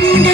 Sunday.